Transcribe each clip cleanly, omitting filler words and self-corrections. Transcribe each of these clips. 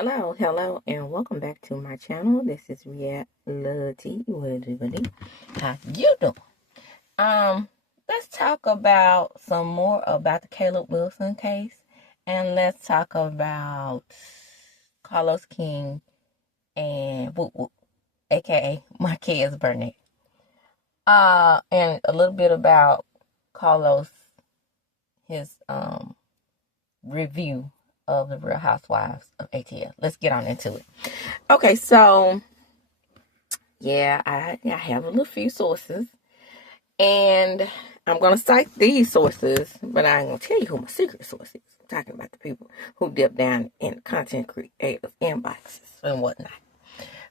Hello, and welcome back to my channel. This is Reality. How you doing? Let's talk about some more about the Caleb Wilson case, and let's talk about Carlos King and Whoop Whoop, aka MAQUES Burnett. And a little bit about Carlos, his review of the Real Housewives of ATL. Let's get on into it. Okay, so yeah, I have a little few sources, and I'm gonna cite these sources, but I ain't gonna tell you who my secret source is. I'm talking about the people who dip down in content creators inboxes and whatnot.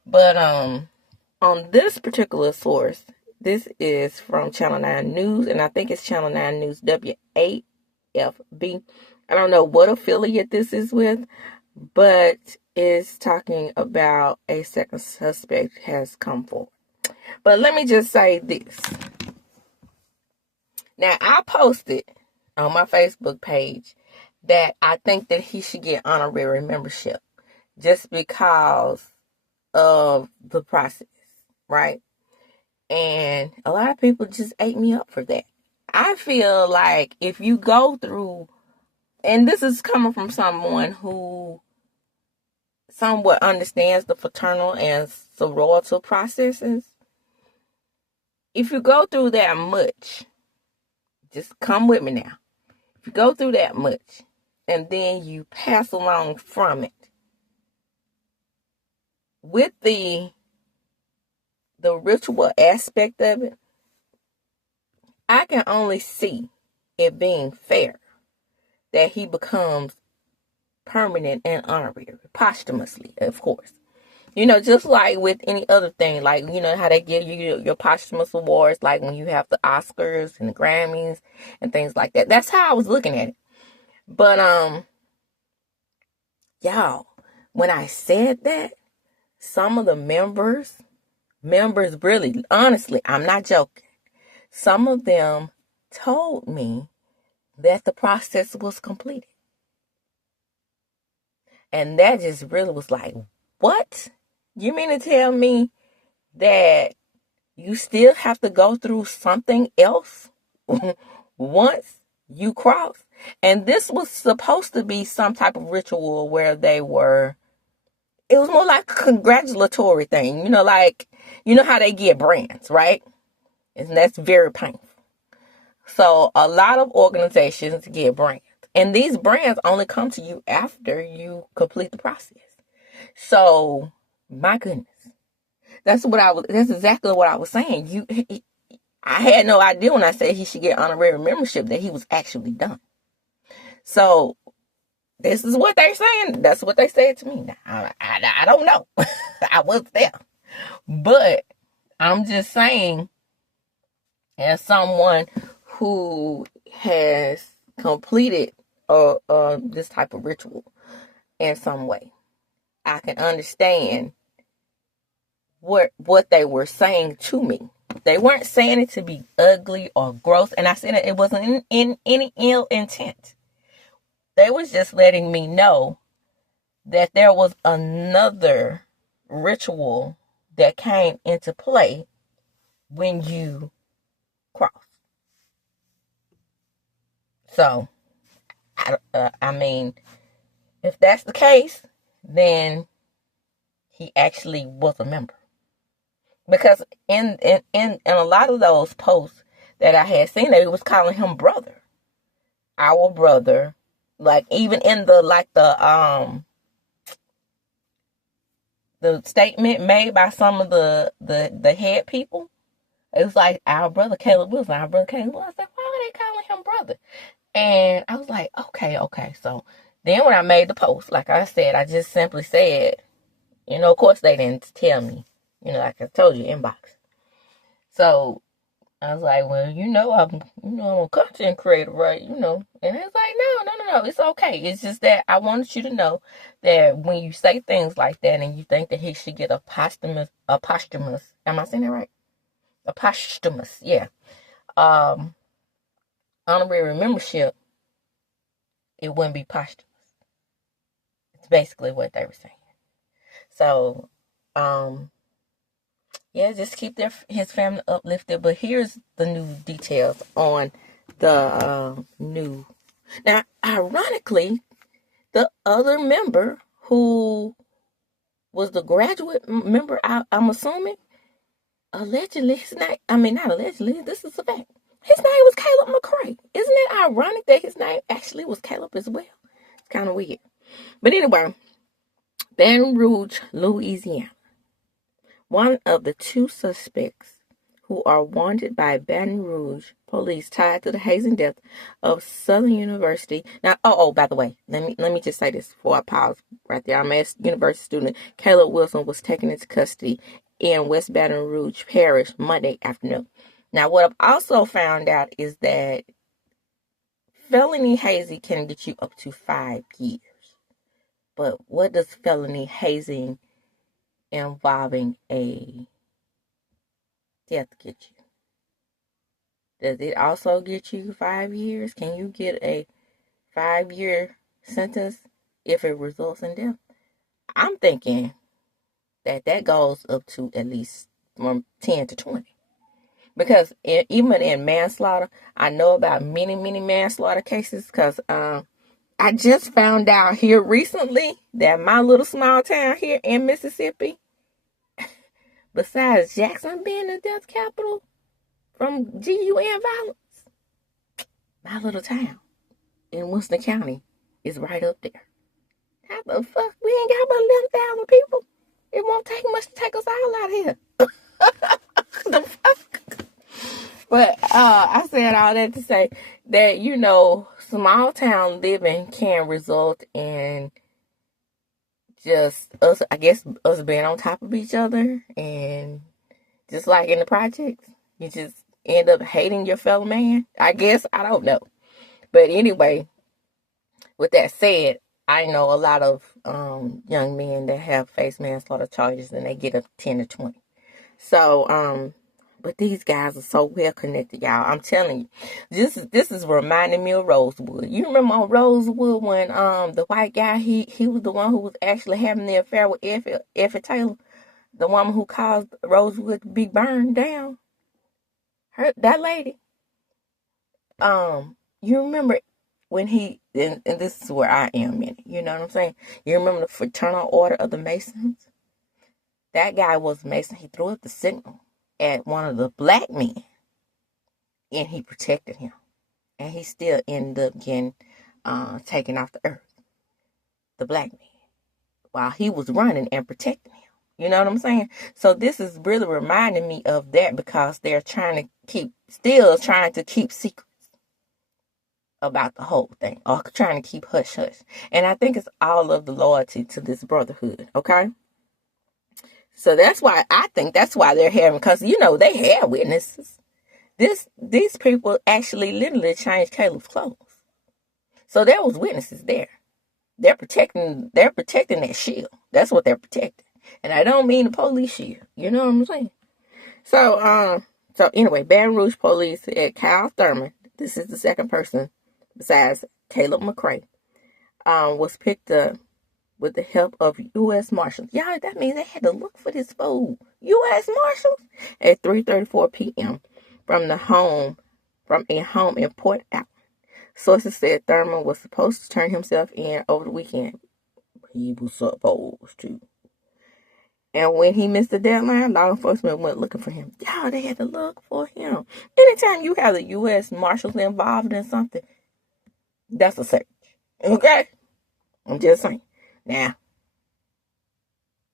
But on this particular source, this is from Channel 9 News, and I think it's Channel 9 News WAFB. I don't know what affiliate this is with, but it's talking about a second suspect has come forward. But let me just say this. Now, I posted on my Facebook page that I think that he should get honorary membership just because of the process, right? And a lot of people just ate me up for that. I feel like if you go through, and this is coming from someone who somewhat understands the fraternal and sororital processes, if you go through that much, just come with me now. If you go through that much and then you pass along from it, with the ritual aspect of it, I can only see it being fair that he becomes permanent and honorary, posthumously, of course. You know, just like with any other thing, like, you know, how they give you your posthumous awards, like when you have the Oscars and the Grammys and things like that. That's how I was looking at it. But, y'all, when I said that, some of the members really, honestly, I'm not joking. Some of them told me that the process was completed. And that just really was like, what? You mean to tell me that you still have to go through something else once you cross? And this was supposed to be some type of ritual where it was more like a congratulatory thing. You know, like, you know how they get brands, right? And that's very painful. So a lot of organizations get brands. And these brands only come to you after you complete the process. So, my goodness. That's exactly what I was saying. I had no idea when I said he should get honorary membership that he was actually done. So, this is what they're saying. That's what they said to me. Now, I don't know. I wasn't there. But I'm just saying, as someone who has completed this type of ritual in some way, I can understand what they were saying to me. They weren't saying it to be ugly or gross, and I said it wasn't in any ill intent. They was just letting me know that there was another ritual that came into play when you cross. So, I mean, if that's the case, then he actually was a member. Because in a lot of those posts that I had seen, they was calling him brother. Our brother. Like, even in the statement made by some of the head people, it was like, our brother Caleb Wilson, our brother Caleb Wilson. I said, why are they calling him brother? And I was like, okay. So then when I made the post, like I said, I just simply said, you know, of course they didn't tell me, you know, like I told you, inbox. So I was like, well, I'm a content creator, right? You know, and it's like, no, it's okay. It's just that I wanted you to know that when you say things like that and you think that he should get a posthumous, am I saying that right? A posthumous, yeah. Honorary membership, it wouldn't be posthumous. It's basically what they were saying. So, yeah, just keep his family uplifted. But here's the new details on the new. Now, ironically, the other member who was the graduate member, I'm assuming, allegedly, his name, I mean, not allegedly, this is a fact. His name was Caleb McCray. Isn't it ironic that his name actually was Caleb as well? It's kind of weird. But anyway, Baton Rouge, Louisiana. One of the two suspects who are wanted by Baton Rouge police tied to the hazing death of Southern University. Now, by the way, let me just say this before I pause right there. I'm a university student. Caleb Wilson was taken into custody in West Baton Rouge Parish Monday afternoon. Now, what I've also found out is that felony hazing can get you up to 5 years. But what does felony hazing involving a death get you? Does it also get you 5 years? Can you get a 5-year sentence if it results in death? I'm thinking that goes up to at least from 10 to 20. Because even in manslaughter, I know about many manslaughter cases because I just found out here recently that my little small town here in Mississippi, besides Jackson being the death capital from GUN violence, my little town in Winston County is right up there. How the fuck? We ain't got but 11,000 people. It won't take much to take us all out of here. The fuck? But I said all that to say that, small town living can result in just us, I guess, us being on top of each other. And just like in the projects, you just end up hating your fellow man. I guess, I don't know. But anyway, with that said, I know a lot of young men that have faced manslaughter charges and they get up 10 to 20. So, but these guys are so well connected, y'all. I'm telling you, this is reminding me of Rosewood. You remember on Rosewood when the white guy he was the one who was actually having the affair with Effie Taylor, the woman who caused Rosewood to be burned down. That lady. You remember when and this is where I am in it. You know what I'm saying? You remember the Fraternal Order of the Masons? That guy was a Mason. He threw up the signal at one of the black men, and he protected him. And he still ended up getting taken off the earth, the black man, while he was running and protecting him. You know what I'm saying? So this is really reminding me of that because they're still trying to keep secrets about the whole thing, or trying to keep hush hush. And I think it's all of the loyalty to this brotherhood, okay? So that's why they're having, because they had witnesses. These people actually literally changed Caleb's clothes. So there was witnesses there. They're protecting that shield. That's what they're protecting. And I don't mean the police shield. You know what I'm saying? So anyway, Baton Rouge police at Kyle Thurman, this is the second person besides Caleb McCray, was picked up with the help of U.S. Marshals. Y'all, that means they had to look for this fool. U.S. Marshals at 3:34 p.m. from a home in Port Allen. Sources said Thurman was supposed to turn himself in over the weekend. He was supposed to. And when he missed the deadline, law enforcement went looking for him. Y'all, they had to look for him. Anytime you have the U.S. Marshals involved in something, that's a search. Okay? I'm just saying. Now,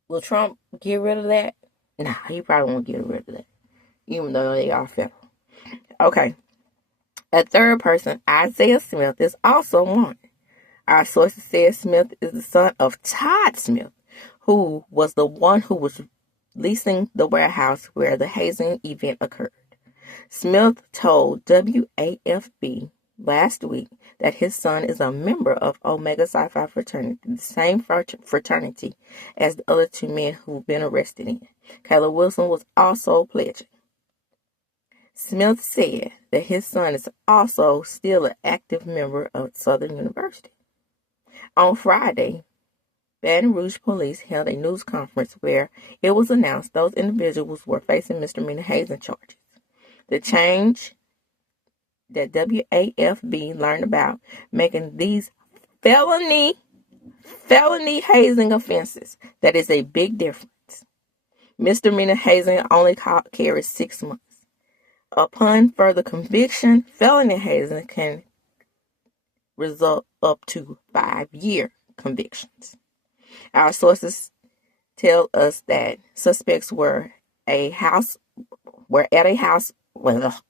will Trump get rid of that? Nah, he probably won't get rid of that. Even though they are federal. Okay. A third person, Isaiah Smith, is also wanted. Our sources said Smith is the son of Todd Smith, who was the one who was leasing the warehouse where the hazing event occurred. Smith told WAFB last week that his son is a member of Omega Psi Phi fraternity, the same fraternity as the other two men who've been arrested in. Caleb Wilson was also pledging. Smith said that his son is also still an active member of Southern University. On Friday, Baton Rouge police held a news conference where it was announced those individuals were facing misdemeanor hazing charges. The change that WAFB learned about making these felony hazing offenses. That is a big difference. Misdemeanor hazing only carries 6 months. Upon further conviction, felony hazing can result up to 5-year convictions. Our sources tell us that suspects were at a warehouse in the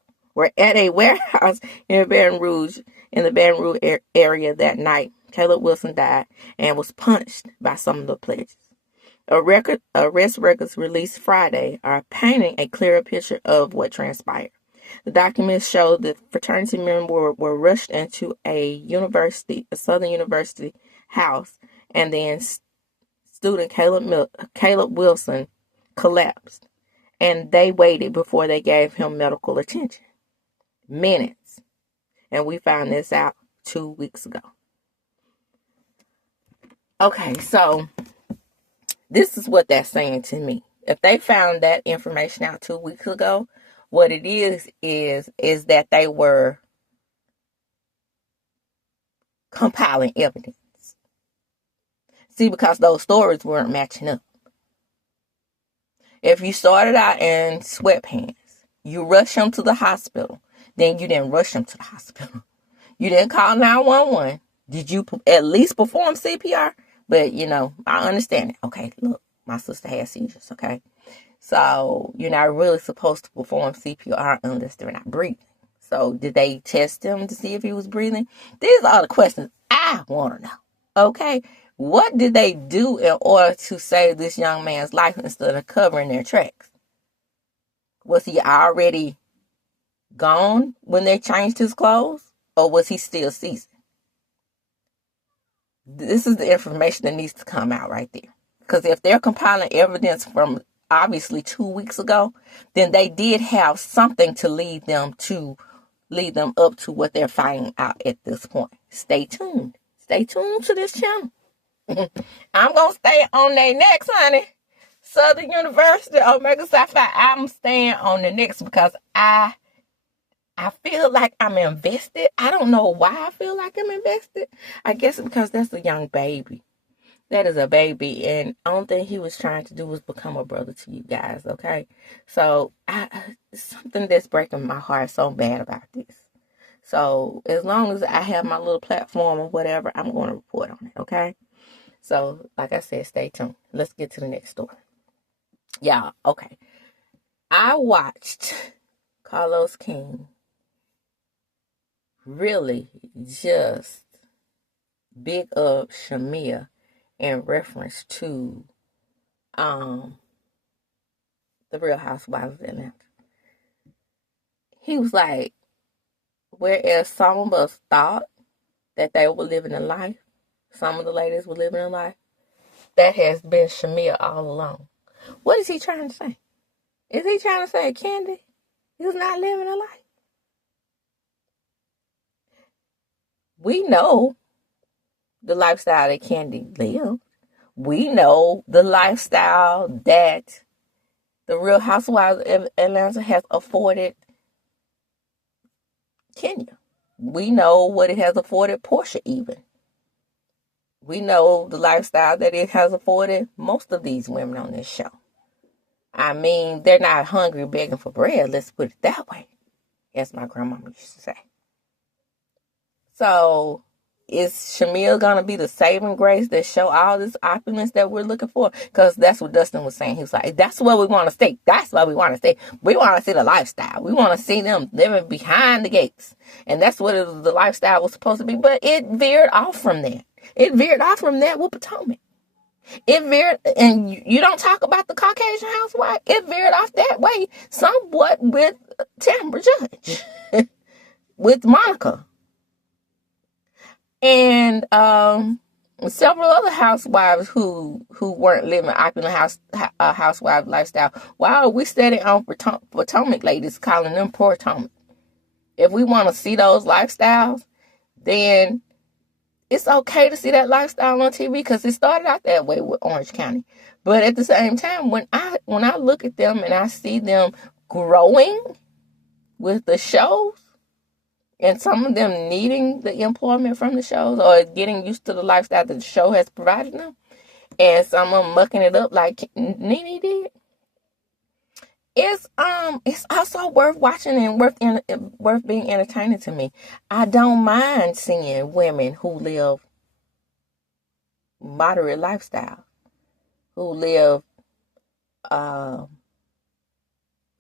Baton Rouge area that night. Caleb Wilson died and was punched by some of the pledges. Arrest records released Friday are painting a clearer picture of what transpired. The documents show that fraternity members were rushed into a Southern University house, and then student Caleb Wilson collapsed, and they waited before they gave him medical attention. Minutes. And we found this out 2 weeks ago. Okay, so this is what that's saying to me. If they found that information out 2 weeks ago, what it is that they were compiling evidence. See, because those stories weren't matching up. If you started out in sweatpants, you rush him to the hospital, then you didn't rush him to the hospital. You didn't call 911. Did you at least perform CPR? But, I understand it. Okay, look, my sister has seizures, okay? So you're not really supposed to perform CPR unless they're not breathing. So did they test him to see if he was breathing? These are the questions I want to know, okay? What did they do in order to save this young man's life instead of covering their tracks? Was he already gone when they changed his clothes? Or was he still seizing? This is the information that needs to come out right there. Because if they're compiling evidence from obviously 2 weeks ago, then they did have something to lead them up to what they're finding out at this point. Stay tuned. Stay tuned to this channel. I'm going to stay on their necks, honey. Southern University, Omega Sci-Fi. I'm staying on the necks because I feel like I'm invested. I don't know why I feel like I'm invested. I guess because that's a young baby. That is a baby. And the only thing he was trying to do was become a brother to you guys, okay? So, something that's breaking my heart so bad about this. So, as long as I have my little platform or whatever, I'm going to report on it, okay? So, like I said, stay tuned. Let's get to the next story. Y'all, okay. I watched Carlos King really just big up Shamia in reference to the Real Housewives of Atlanta. He was like, whereas some of us thought that they were living a life, some of the ladies were living a life, that has been Shamia all along. What is he trying to say? Is he trying to say Candy is not living a life? We know the lifestyle that Candy lived. We know the lifestyle that the Real Housewives of Atlanta has afforded Kenya. We know what it has afforded Portia even. We know the lifestyle that it has afforded most of these women on this show. I mean, they're not hungry begging for bread. Let's put it that way, as my grandmama used to say. So, is Shamil going to be the saving grace that show all this opulence that we're looking for? Because that's what Dustin was saying. He was like, that's where we want to stay. That's why we want to stay. We want to see the lifestyle. We want to see them living behind the gates. And that's what the lifestyle was supposed to be. But it veered off from that. It veered off from that with Potomac. It veered, and you don't talk about the Caucasian housewife. It veered off that way somewhat with Tamra Judge, with Monica. And several other housewives who weren't living opulent housewife lifestyle. Why are we studying on Potomac ladies, calling them Potomac? If we want to see those lifestyles, then it's okay to see that lifestyle on TV because it started out that way with Orange County. But at the same time, when I look at them and I see them growing with the shows, and some of them needing the employment from the shows or getting used to the lifestyle that the show has provided them, and some of them mucking it up like Nene did, it's also worth watching and worth being entertaining to me. I don't mind seeing women who live moderate lifestyle, who live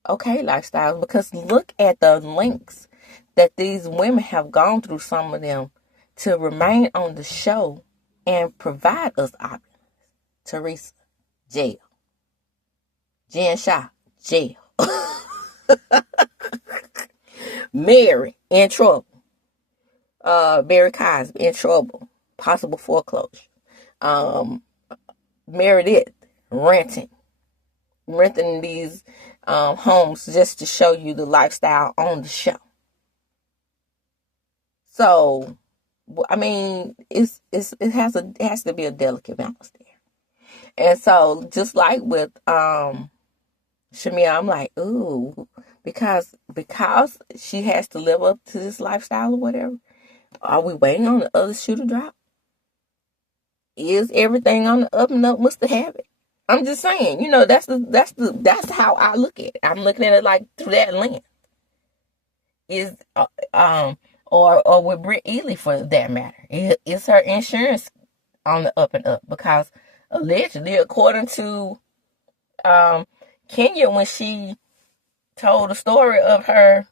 okay lifestyles, because look at the lengths that these women have gone through, some of them, to remain on the show and provide us options. Teresa, jail. Jen Shaw, jail. Mary, in trouble. Barry Cosby, in trouble. Possible foreclosure. Meredith, renting these homes just to show you the lifestyle on the show. So, I mean, it has to be a delicate balance there. And so, just like with Shamia, I'm like, ooh, because she has to live up to this lifestyle or whatever. Are we waiting on the other shoe to drop? Is everything on the up and up must have it? I'm just saying, you know, that's how I look at it. I'm looking at it like through that lens. Is or with Britt Ely for that matter. Is her insurance on the up and up? Because allegedly, according to Kenya, when she told the story of her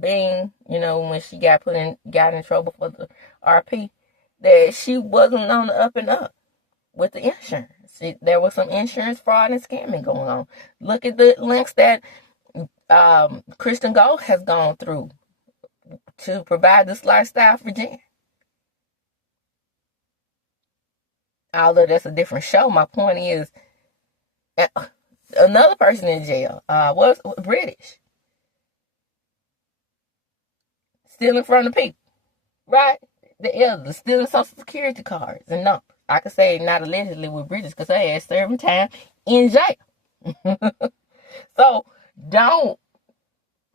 being, you know, when she got in trouble for the RP, that she wasn't on the up and up with the insurance. There was some insurance fraud and scamming going on. Look at the links that Kristen Gold has gone through to provide this lifestyle for Jen. Although that's a different show, my point is, another person in jail was British, stealing from the people, right? The elders stealing Social Security cards and numbers. I could say not allegedly with British because they had serving time in jail. So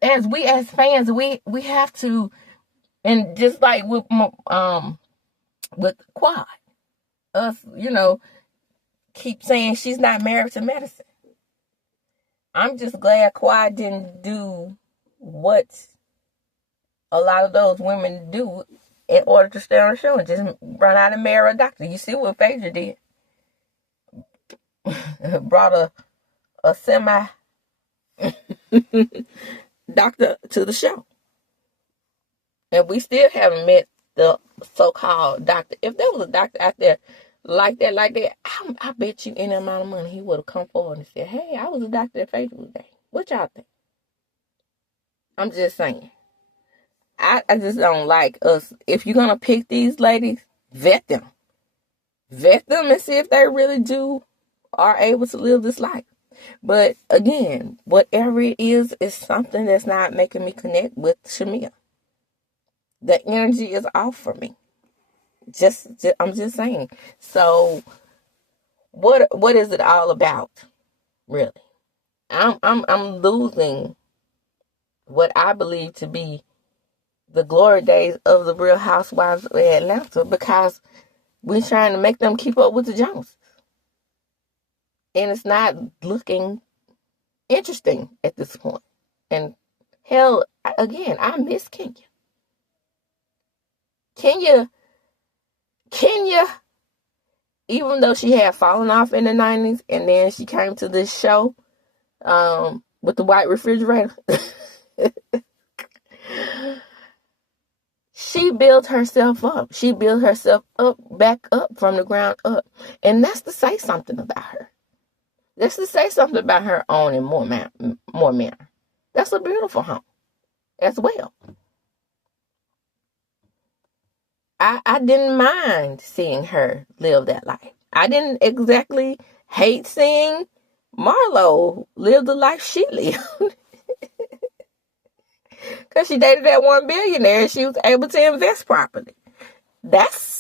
as fans, we have to, and just like with Quad, us, you know, keep saying she's not married to medicine. I'm just glad Quad didn't do what a lot of those women do in order to stay on the show and just run out and marry a doctor. You see what Phaedra did? Brought a semi doctor to the show. And we still haven't met the so-called doctor. If there was a doctor out there like that, I bet you any amount of money he would have come forward and said, hey, I was a doctor at Phaedra today. What y'all think? I'm just saying. I just don't like us. If you're going to pick these ladies, vet them. Vet them and see if they really are able to live this life. But again, whatever it is something that's not making me connect with Shamia. The energy is off for me. I'm just saying. So what is it all about? Really? I'm losing what I believe to be the glory days of the Real Housewives of Atlanta because we're trying to make them keep up with the Joneses. And it's not looking interesting at this point. And hell, again, I miss Kenya. Kenya, even though she had fallen off in the 90s and then she came to this show with the white refrigerator, she built herself up. She built herself back up from the ground up. And that's to say something about her. That's to say something about her owning more manor. That's a beautiful home as well. I didn't mind seeing her live that life. I didn't exactly hate seeing Marlo live the life she lived. Because she dated that one billionaire and she was able to invest properly. That's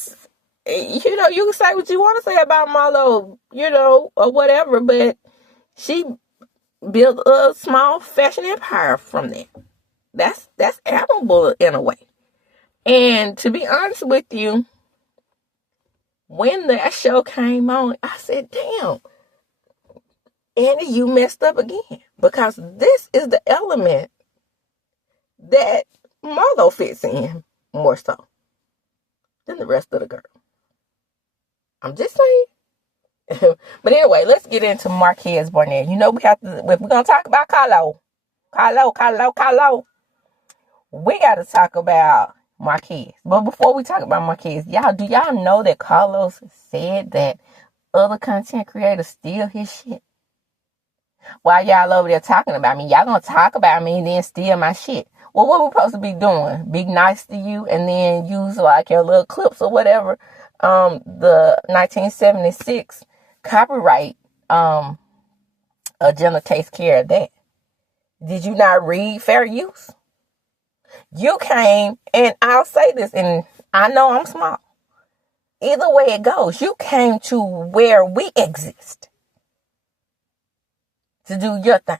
you know, you can say what you want to say about Marlo, you know, or whatever, but she built a small fashion empire from that. That's admirable in a way. And to be honest with you, when that show came on, I said, damn, Annie, you messed up again. Because this is the element that Marlo fits in more so than the rest of the girl. I'm just saying. But anyway, let's get into Marquez Burnett. You know, we have to, if we're going to talk about Carlo, we got to talk about Marquez. But before we talk about Marquez, do y'all know that Carlos said that other content creators steal his shit? While y'all over there talking about me, y'all gonna talk about me and then steal my shit. Well, what we supposed to be doing? Be nice to you and then use like your little clips or whatever. The 1976 copyright agenda takes care of that. Did you not read fair use? You came, and I'll say this, and I know I'm small. Either way it goes, you came to where we exist to do your thing.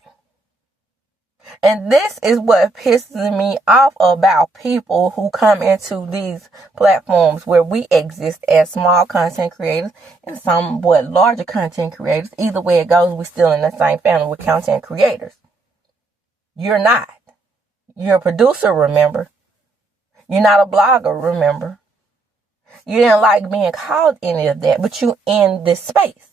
And this is what pisses me off about people who come into these platforms where we exist as small content creators and somewhat larger content creators. Either way it goes, we're still in the same family with content creators. You're not. You're a producer, remember? You're not a blogger, remember? You didn't like being called any of that, but you in this space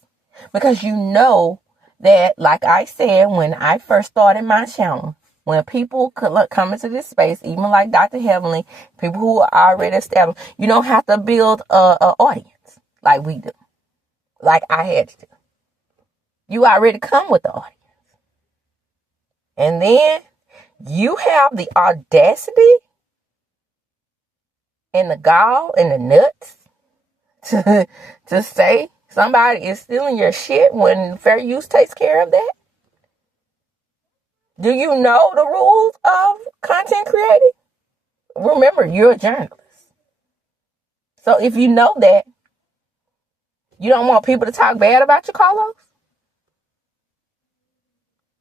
because you know that, like I said, when I first started my channel, when people could come into this space, even like Dr. Heavenly, people who are already established, you don't have to build a audience like we do, like I had to do. You already come with the audience. And then you have the audacity and the gall and the nuts to say somebody is stealing your shit when fair use takes care of that? Do you know the rules of content creating? Remember, you're a journalist. So if you know that, you don't want people to talk bad about you, Carlos?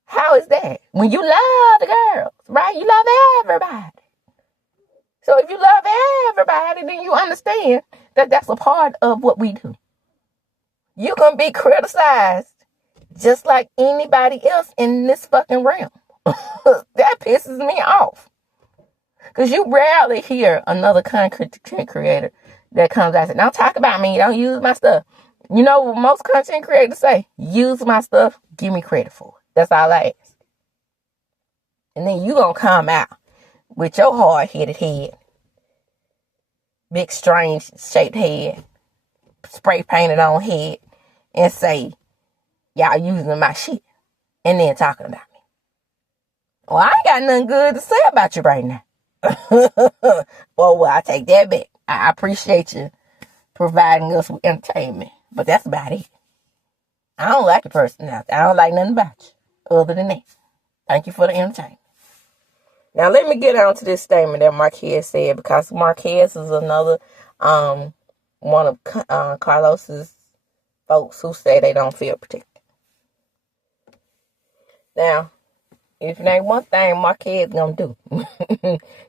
How is that? When you love the girls, right? You love everybody. So if you love everybody, then you understand that that's a part of what we do. You can be criticized just like anybody else in this fucking realm. That pisses me off. Because you rarely hear another content creator that comes out and says, don't talk about me, don't use my stuff. You know what most content creators say? Use my stuff, give me credit for it. That's all I ask. And then you gonna come out with your hard-headed head, big strange shaped head, spray painted on head, and say, y'all using my shit, and then talking about me. Well, I ain't got nothing good to say about you right now. well, I take that back. I appreciate you providing us with entertainment, but that's about it. I don't like your personality. I don't like nothing about you other than that. Thank you for the entertainment. Now, let me get on to this statement that Marquez said, because Marquez is another one of Carlos's folks who say they don't feel protected. Now, if there ain't one thing Marquez gonna do,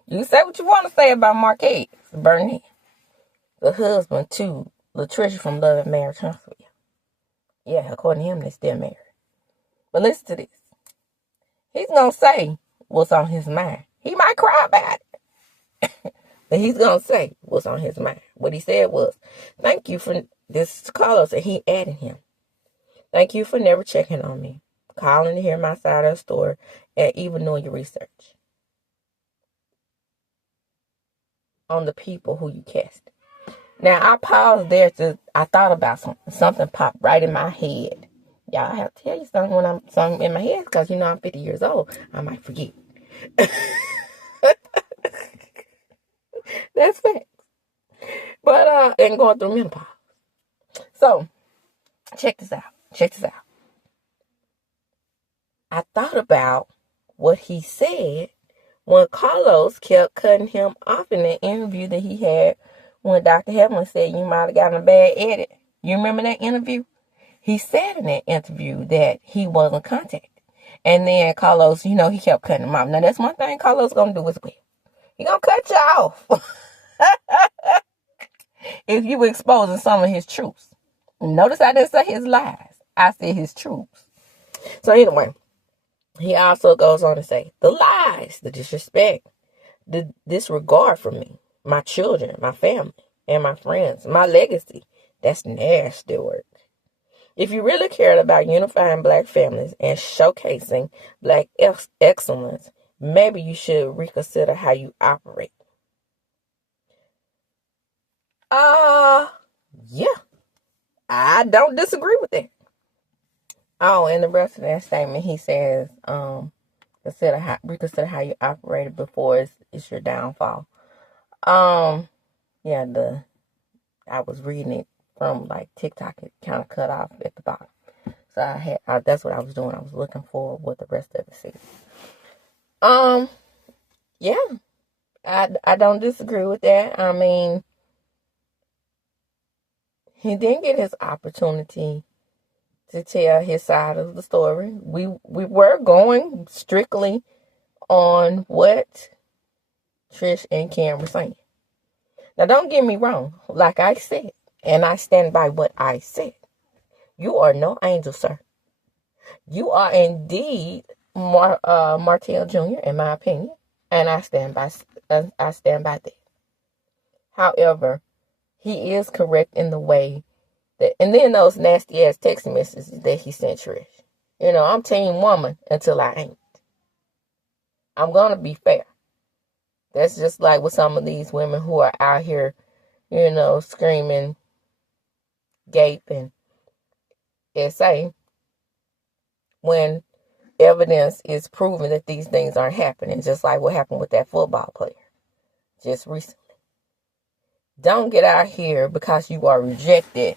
you say what you want to say about Marquez Burnett, the husband to Latricia from Love and Marriage Huntsville. Yeah, according to him, they still married. But listen to this. He's gonna say what's on his mind. He might cry about it, but he's gonna say what's on his mind. What he said was, "Thank you for this, Carlos," and he added him. "Thank you for never checking on me, calling to hear my side of the story, and even doing your research on the people who you casted." Now, I paused there I thought about something. Something popped right in my head. Y'all, I have to tell you something when I'm something in my head, because you know I'm 50 years old. I might forget. That's fact. But and going through menopause. So check this out. I thought about what he said when Carlos kept cutting him off in the interview that he had when Dr. Hevlin said you might have gotten a bad edit. You remember that interview? He said in that interview that he wasn't contacted. And then Carlos, he kept cutting him off. Now, that's one thing Carlos going to do as well. He going to cut you off if you exposing some of his truths. Notice I didn't say his lies. I said his truths. So anyway, he also goes on to say, the lies, the disrespect, the disregard for me, my children, my family, and my friends, my legacy, that's nasty work. If you really cared about unifying black families and showcasing black excellence, maybe you should reconsider how you operate. Yeah, I don't disagree with that. Oh, and the rest of that statement, he says, reconsider how you operated before it's your downfall. Yeah, I was reading it from like TikTok. It kind of cut off at the bottom, so that's what I was doing. I was looking for what the rest of it said. Yeah, I don't disagree with that. I mean, he didn't get his opportunity to tell his side of the story. We were going strictly on what Trish and Cam were saying. Now, don't get me wrong. Like I said, and I stand by what I said. You are no angel, sir. You are indeed Martell Jr., in my opinion, and I stand by that. However, he is correct in the way that, and then those nasty ass text messages that he sent Trish. I'm team woman until I ain't. I'm gonna be fair. That's just like with some of these women who are out here, screaming, gaping, SA, when evidence is proving that these things aren't happening, just like what happened with that football player just recently. Don't get out here because you are rejected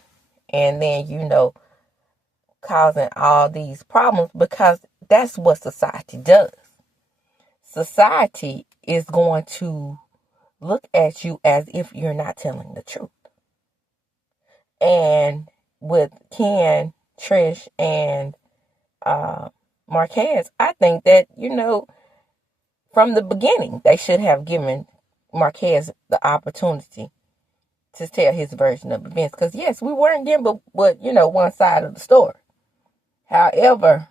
and then, causing all these problems, because that's what society does. Society is going to look at you as if you're not telling the truth. And with Ken, Trish, and Marquez, I think that, from the beginning, they should have given Marquez the opportunity to tell his version of events. Because, yes, we weren't getting but one side of the story. However,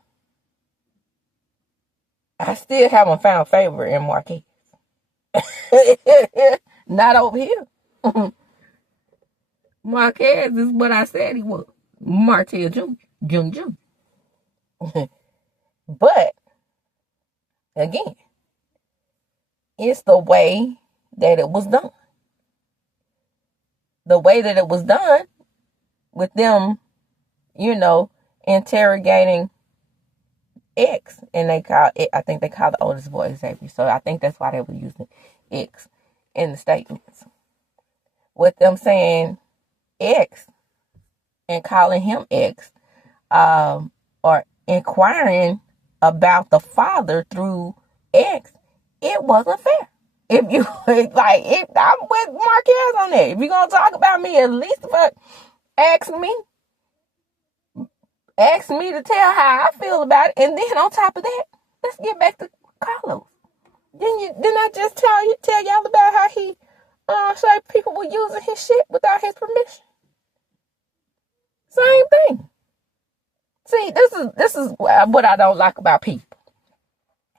I still haven't found favor in Marquez. Not over here. Marquez is what I said he was. Martell Jr. But, again, it's the way that it was done. The way that it was done with them, interrogating X, and I think they called the oldest boy Xavier. So I think that's why they were using X in the statements. With them saying X and calling him X, or inquiring about the father through X, it wasn't fair. If you I'm with Marquez on that. If you're gonna talk about me, at least ask me to tell how I feel about it, and then on top of that, let's get back to Carlos. Didn't I just tell y'all about how he said people were using his shit without his permission? Same thing. See, this is what I don't like about people.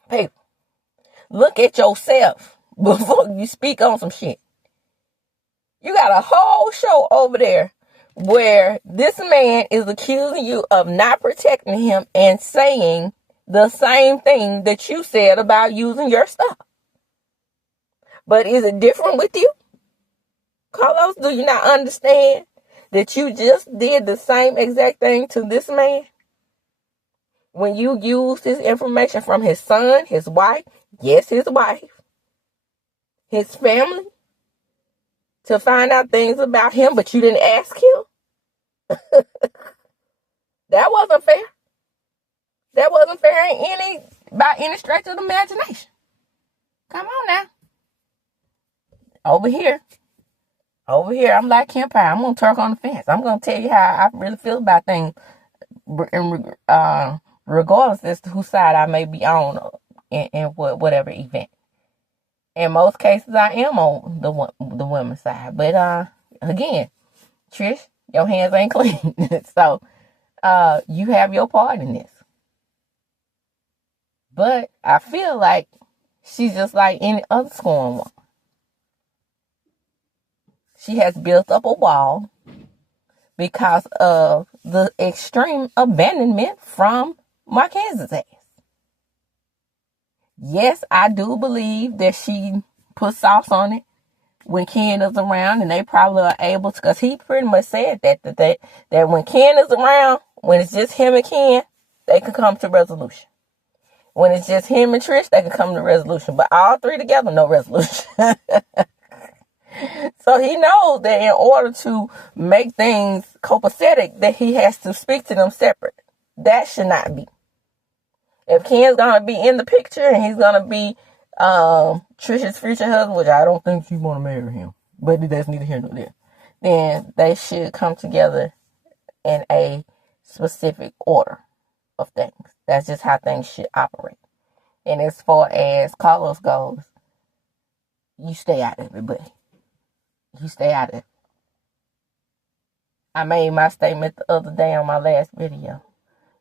People, look at yourself before you speak on some shit. You got a whole show over there where this man is accusing you of not protecting him and saying the same thing that you said about using your stuff. But is it different with you? Carlos, do you not understand that you just did the same exact thing to this man? When you used his information from his son, his wife, yes, his wife, his family, to find out things about him, but you didn't ask him? That wasn't fair. That wasn't fair by any stretch of the imagination. Come on now. Over here, Over here, I'm like Empire. I'm going to turk on the fence. I'm going to tell you how I really feel about things, regardless as to whose side I may be on in whatever event. In most cases, I am on the women's side. But again, Trish, your hands ain't clean. So you have your part in this. But I feel like she's just like any other scorned woman. She has built up a wall because of the extreme abandonment from MAQUES' ass. Yes, I do believe that she put sauce on it when Ken is around, and they probably are able to, because he pretty much said that when Ken is around, when it's just him and Ken, they can come to resolution. When it's just him and Trish, they can come to resolution. But all three together, no resolution. So he knows that in order to make things copacetic, that he has to speak to them separate. That should not be. If Ken's going to be in the picture and he's going to be Trisha's future husband, which I don't think she want to marry him, but that's neither here nor there, then they should come together in a specific order of things. That's just how things should operate. And as far as Carlos goes, you stay out of it, buddy. You stay out of it. I made my statement the other day on my last video.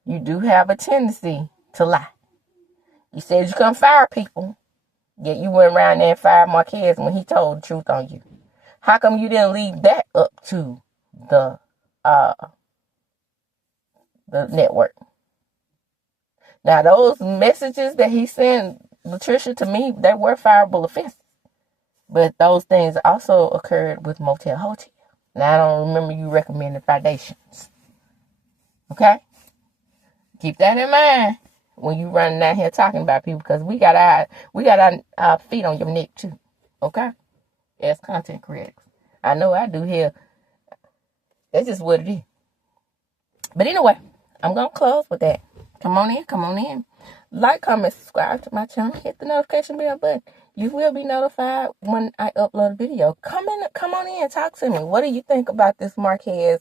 You do have a tendency to lie. You said you couldn't fire people, yet you went around there and fired MAQUES when he told the truth on you. How come you didn't leave that up to the network? Now, those messages that he sent Latricia to me, they were fireable offenses. But those things also occurred with Motel Hotel. Now, I don't remember you recommending foundations. Okay? Keep that in mind when you running out here talking about people, because we got our feet on your neck too. Okay? As content creators. I know I do here. That's just what it is. But anyway, I'm going to close with that. Come on in. Like, comment, subscribe to my channel. Hit the notification bell button. You will be notified when I upload a video. Come on in and talk to me. What do you think about this MAQUES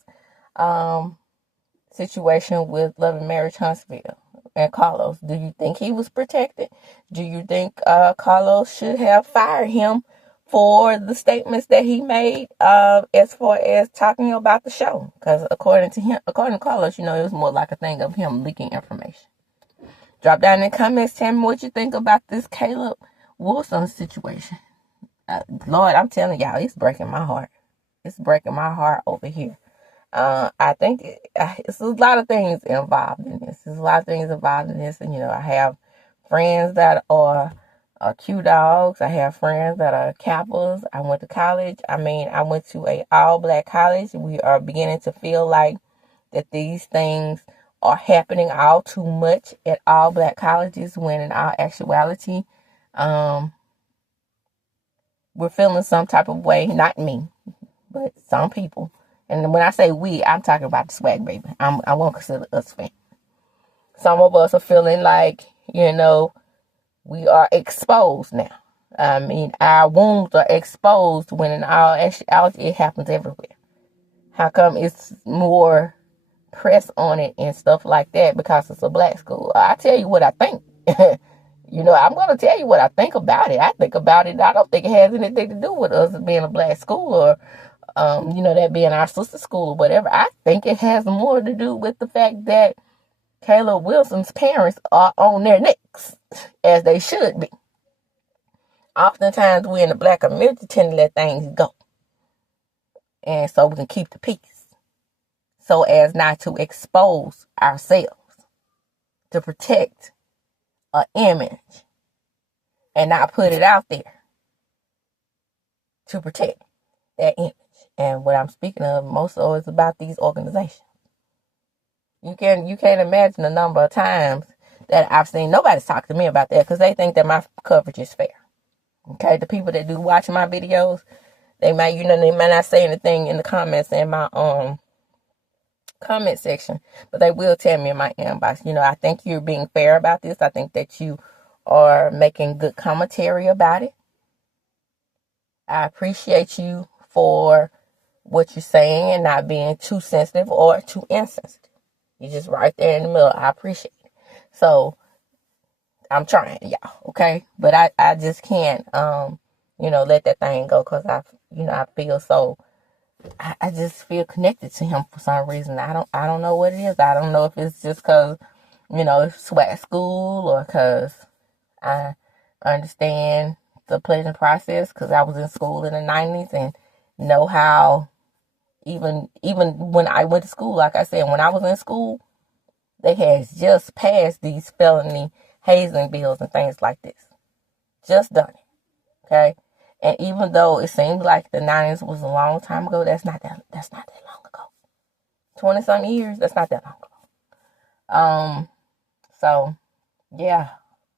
situation with Love and Marriage Huntsville and Carlos? Do you think he was protected? Do you think Carlos should have fired him for the statements that he made as far as talking about the show? Because according to Carlos, it was more like a thing of him leaking information. Drop down in the comments. Tell me what you think about this Caleb Wilson situation. Lord, I'm telling y'all, it's breaking my heart. It's breaking my heart over here. I think it's a lot of things involved in this. And, I have friends that are Q dogs. I have friends that are Kappas. I went to college. I went to a all-black college. We are beginning to feel like that these things are happening all too much at all-black colleges, when in all actuality, we're feeling some type of way. Not me, but some people. And when I say we, I'm talking about the swag baby. I won't consider us fans. Some of us are feeling like, we are exposed now. Our wounds are exposed, when in all actuality it happens everywhere. How come it's more press on it and stuff like that? Because it's a black school. I tell you what I think. I'm going to tell you what I think about it. I think about it. I don't think it has anything to do with us being a black school or, that being our sister school or whatever. I think it has more to do with the fact that Caleb Wilson's parents are on their necks, as they should be. Oftentimes, we in the black community tend to let things go. And so we can keep the peace, so as not to expose ourselves, to protect an image and not put it out there, to protect that image. And what I'm speaking of most so is about these organizations. You can't imagine the number of times that I've seen nobody's talked to me about that, because they think that my coverage is fair. Okay, the people that do watch my videos, they might not say anything in the comments in my comment section, but they will tell me in my inbox. I think you're being fair about this. I think that you are making good commentary about it. I appreciate you for what you're saying and not being too sensitive or too insensitive. You're just right there in the middle. I appreciate it. So I'm trying, y'all, okay? But I just can't, let that thing go, because I feel so, I just feel connected to him for some reason. I don't know what it is. I don't know if it's just because, it's SWAT school, or because I understand the pledging process, because I was in school in the 90s and know how, even when I went to school, like I said, when I was in school, they had just passed these felony hazing bills and things like this. Just done it. Okay? And even though it seems like the 90s was a long time ago, that's not that long ago. 20-some years, that's not that long ago. So yeah,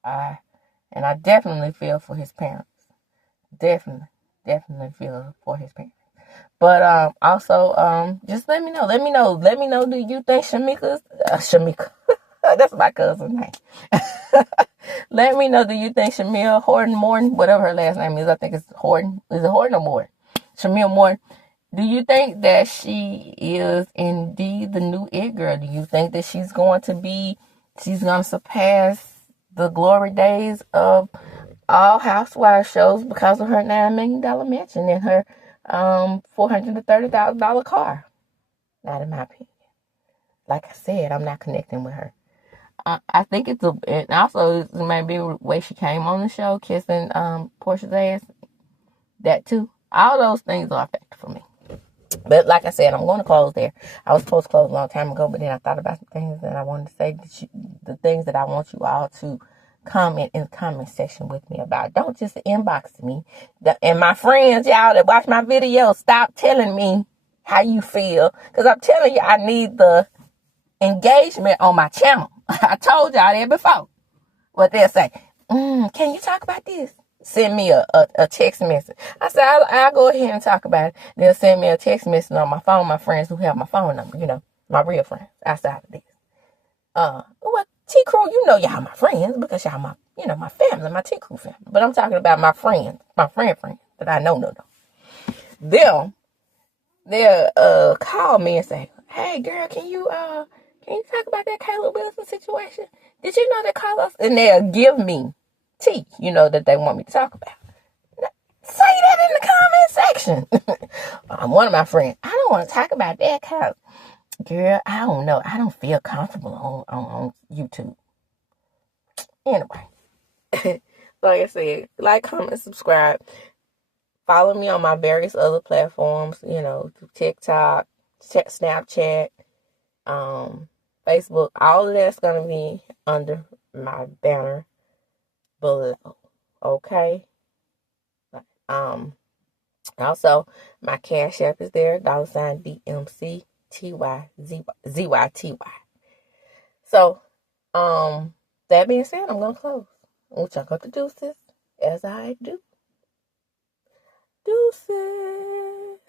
I definitely feel for his parents. Definitely feel for his parents. But also, just let me know. Do you think Shamika? That's my cousin's name. Let me know. Do you think Shamia Horton Morton, whatever her last name is, I think it's Horton. Is it Horton or Morton? Shamia Morton. Do you think that she is indeed the new it girl? Do you think that she's going to surpass the glory days of all housewives shows because of her $9 million mansion and her $430,000 car? Not in my opinion. Like I said, I'm not connecting with her. I think and also it might be the way she came on the show, kissing Portia's ass. That too. All those things are a factor for me. But like I said, I'm going to close there. I was supposed to close a long time ago, but then I thought about some things and I wanted to say the things that I want you all to comment in the comment section with me about. Don't just inbox me. And my friends, y'all that watch my videos, stop telling me how you feel, because I'm telling you, I need the engagement on my channel. I told y'all that before. What they'll say, can you talk about this? Send me a text message. I said, I'll go ahead and talk about it. They'll send me a text message on my phone, my friends who have my phone number, my real friends outside of this. Well, T-Crew, y'all my friends because y'all my family, my T-Crew family. But I'm talking about my friends, my friends that I know. They'll call me and say, hey, girl, can you talk about that Caleb Wilson situation? Did you know they call us? And they'll give me tea, that they want me to talk about. Say that in the comment section. One of my friends, I don't want to talk about that, because, girl, I don't know. I don't feel comfortable on YouTube. Anyway, like I said, like, comment, subscribe. Follow me on my various other platforms, TikTok, Snapchat, Facebook. All of that's going to be under my banner below. Okay? Also, my Cash App is there, $DMC TYZYTY. So, that being said, I'm going to close. We'll check out the deuces as I do. Deuces.